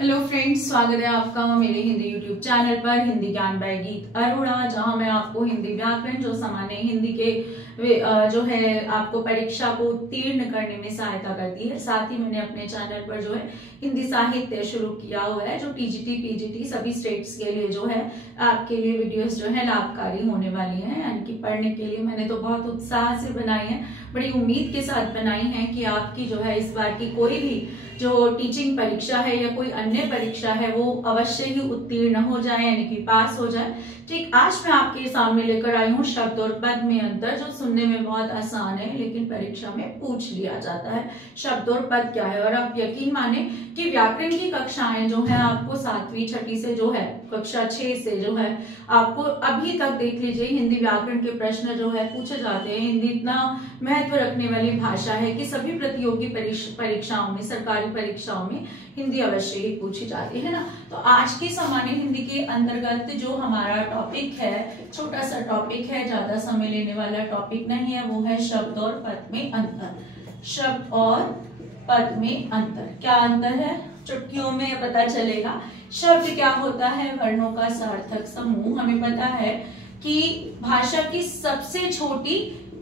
Hello friends, स्वागत है आपका मेरे हिंदी यूट्यूब चैनल पर हिंदी ज्ञान बाय गीत अरोड़ा, जहां मैं आपको हिंदी व्याकरण जो सामान्य हिंदी के जो है आपको परीक्षा को उत्तीर्ण करने में सहायता करती है। साथ ही मैंने अपने चैनल पर जो है हिंदी साहित्य शुरू किया हुआ है, जो टीजीटी पीजीटी सभी स्टेट्स के लिए जो है आपके लिए वीडियोस जो है लाभकारी होने वाली हैं। यानी कि पढ़ने के लिए मैंने तो बहुत उत्साह से बनाई है, बड़ी उम्मीद के साथ बनाई है कि आपकी जो है इस बार की कोई भी जो टीचिंग परीक्षा है या कोई अन्य परीक्षा है वो अवश्य ही उत्तीर्ण हो जाए, यानी कि पास हो जाए। ठीक, आज मैं आपके सामने लेकर आई हूँ शब्द और पद में अंतर, जो सुनने में बहुत आसान है लेकिन परीक्षा में पूछ लिया जाता है। शब्द और पद क्या है? और आप यकीन माने कि व्याकरण की कक्षाएं जो है आपको 7वीं 6ठी से जो है कक्षा 6 से जो है आपको अभी तक देख लीजिए हिंदी व्याकरण के प्रश्न जो है पूछे जाते हैं। हिंदी इतना महत्व रखने वाली भाषा है कि सभी प्रतियोगी परीक्षाओं में, सरकारी परीक्षाओं में हिंदी अवश्य ही पूछी जाती है ना। तो आज की सामान्य हिंदी के अंतर्गत जो हमारा टॉपिक है, छोटा सा टॉपिक है, ज्यादा समय लेने वाला टॉपिक नहीं है, वो है शब्द और पद में अंतर। शब्द और पद में अंतर, क्या अंतर है चुटकियों में पता चलेगा। शब्द क्या होता है? वर्णों का सार्थक समूह। हमें पता है कि भाषा की सबसे छोटी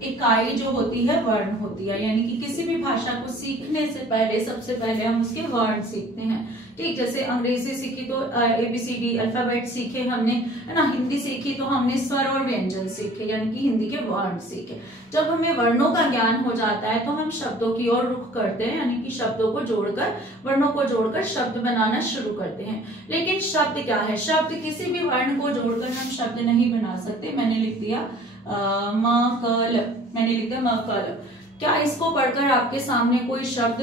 इकाई जो होती है वर्ण होती है, यानी कि किसी भी भाषा को सीखने से पहले सबसे पहले हम उसके वर्ण सीखते हैं। ठीक, जैसे अंग्रेजी सीखी तो ABCD अल्फाबेट सीखे हमने, है ना। हिंदी सीखी तो हमने स्वर और व्यंजन सीखे, यानी कि हिंदी के वर्ण सीखे। जब हमें वर्णों का ज्ञान हो जाता है तो हम शब्दों की ओर रुख करते हैं, यानी कि शब्दों को जोड़कर, वर्णों को जोड़कर शब्द बनाना शुरू करते हैं। लेकिन शब्द क्या है? शब्द किसी भी वर्ण को जोड़कर हम शब्द नहीं बना सकते। मैंने लिख दिया मकल, मैंने लिख दिया मकल। क्या इसको पढ़कर आपके सामने कोई शब्द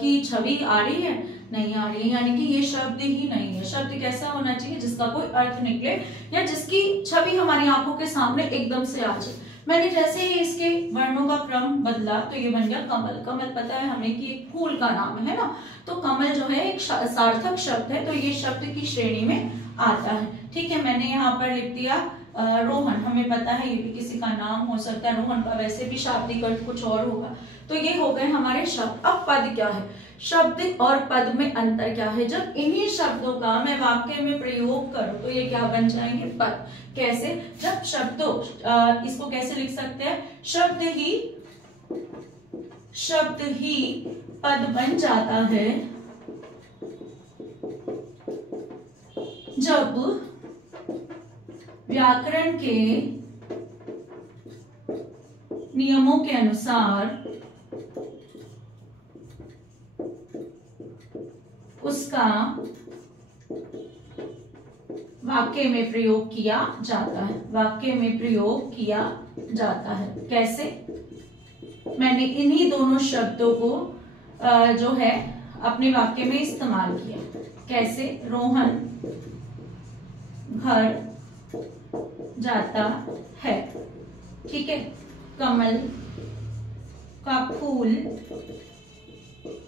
की छवि आ रही है? नहीं आ रही है, यानी कि ये शब्द ही नहीं है। शब्द कैसा होना चाहिए? जिसका कोई अर्थ निकले या जिसकी छवि हमारी आंखों के सामने एकदम से आ जाए। मैंने जैसे ही इसके वर्णों का क्रम बदला तो ये बन गया कमल। कमल पता है हमें कि एक फूल का नाम है ना। तो कमल जो है एक सार्थक शब्द है, तो ये शब्द की श्रेणी में आता है। ठीक है, मैंने यहाँ पर लिख दिया रोहन। हमें पता है ये भी किसी का नाम हो सकता है, रोहन का वैसे भी शाब्दिक अर्थ कुछ और होगा। तो ये हो गए हमारे शब्द। अब पद क्या है? शब्द और पद में अंतर क्या है? जब इन्हीं शब्दों का मैं वाक्य में प्रयोग करूं तो ये क्या बन जाएंगे? पद। कैसे? जब शब्दों इसको कैसे लिख सकते हैं? शब्द ही पद बन जाता है जब व्याकरण के नियमों के अनुसार उसका वाक्य में प्रयोग किया जाता है। वाक्य में प्रयोग किया जाता है। कैसे? मैंने इन्हीं दोनों शब्दों को जो है अपने वाक्य में इस्तेमाल किया। कैसे? रोहन घर जाता है। ठीक है, कमल का फूल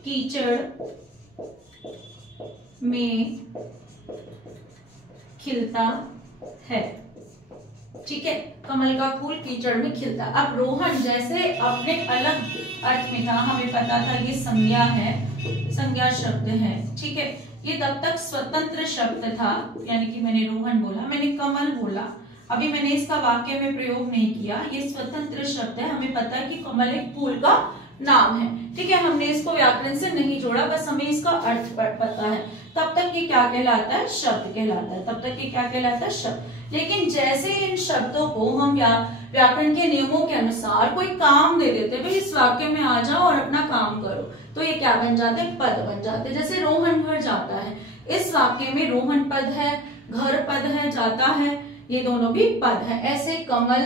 कीचड़ में खिलता है। ठीक है, कमल का फूल कीचड़ में खिलता। अब रोहन जैसे अपने अलग अर्थ में था, हमें पता था ये संज्ञा है, संज्ञा शब्द है। ठीक है, ये तब तक स्वतंत्र शब्द था, यानी कि मैंने रोहन बोला, मैंने कमल बोला, अभी मैंने इसका वाक्य में प्रयोग नहीं किया। ये स्वतंत्र शब्द है। हमें पता है कि कमल एक फूल का नाम है। ठीक है, हमने इसको व्याकरण से नहीं जोड़ा, बस हमें इसका अर्थ पता है। तब तक ये क्या कहलाता है? शब्द कहलाता है। तब तक ये क्या कहलाता है? शब्द। लेकिन जैसे इन शब्दों को हम व्याकरण के नियमों के अनुसार कोई काम दे देते, भाई इस वाक्य में आ जाओ और अपना काम करो, तो ये क्या बन जाते हैं? पद बन जाते। जैसे रोहन घर जाता है, इस वाक्य में रोहन पद है, घर पद है, जाता है, ये दोनों भी पद है। ऐसे कमल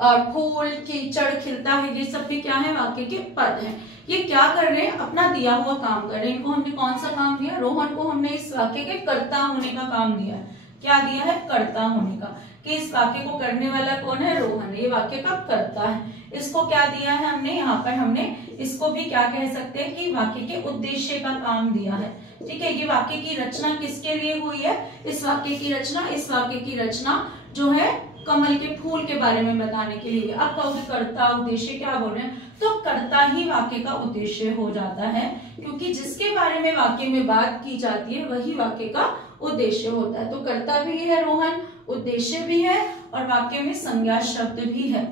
और फूल कीचड़ खिलता है, ये सब भी क्या है? वाक्य के पद हैं। ये क्या कर रहे हैं? अपना दिया हुआ काम कर रहे हैं। इनको हमने कौन सा काम दिया? रोहन को हमने इस वाक्य के कर्ता होने का काम दिया है। क्या दिया है? कर्ता होने का, कि इस वाक्य को करने वाला कौन है? रोहन। ये वाक्य का कर्ता है। इसको क्या दिया है हमने? यहाँ पर हमने इसको भी क्या कह सकते हैं कि वाक्य के उद्देश्य का काम दिया है। ठीक है, ये वाक्य की रचना किसके लिए हुई है? इस वाक्य की रचना जो है कमल के फूल के बारे में बताने के लिए। अब कहोगे कर्ता उद्देश्य क्या बोल रहे हैं, तो कर्ता ही वाक्य का उद्देश्य हो जाता है, क्योंकि जिसके बारे में वाक्य में बात की जाती है वही वाक्य का उद्देश्य होता है। तो कर्ता भी है रोहन, उद्देश्य भी है और वाक्य में संज्ञा शब्द भी है।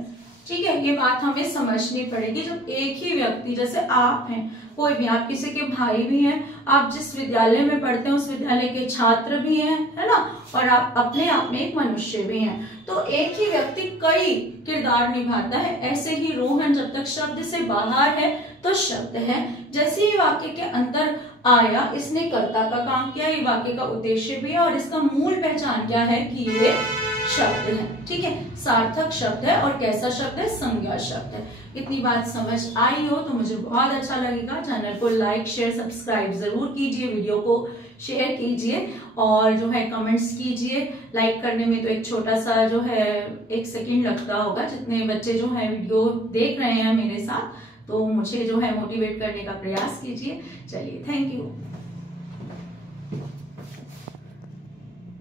ठीक है, ये बात हमें समझनी पड़ेगी। जब एक ही व्यक्ति, जैसे आप हैं, कोई भी, आप किसी के भाई भी हैं, आप जिस विद्यालय में पढ़ते हैं उस विद्यालय के छात्र भी हैं, है ना, और आप अपने आप में एक मनुष्य भी हैं। तो एक ही व्यक्ति कई किरदार निभाता है। ऐसे ही रोहन जब तक शब्द से बाहर है तो शब्द है, जैसे ही वाक्य के अंदर आया इसने कर्ता का काम किया, ये वाक्य का उद्देश्य भी है और इसका मूल पहचान क्या है कि ये शब्द है। ठीक है, सार्थक शब्द है और कैसा शब्द है, संज्ञा शब्द है। इतनी बात समझ आई हो तो मुझे बहुत अच्छा लगेगा। चैनल को लाइक शेयर सब्सक्राइब जरूर कीजिए, वीडियो को शेयर कीजिए और जो है कमेंट्स कीजिए। लाइक करने में तो एक छोटा सा जो है 1 सेकंड लगता होगा। जितने बच्चे जो है वीडियो देख रहे हैं मेरे साथ, तो मुझे जो है मोटिवेट करने का प्रयास कीजिए। चलिए, थैंक यू।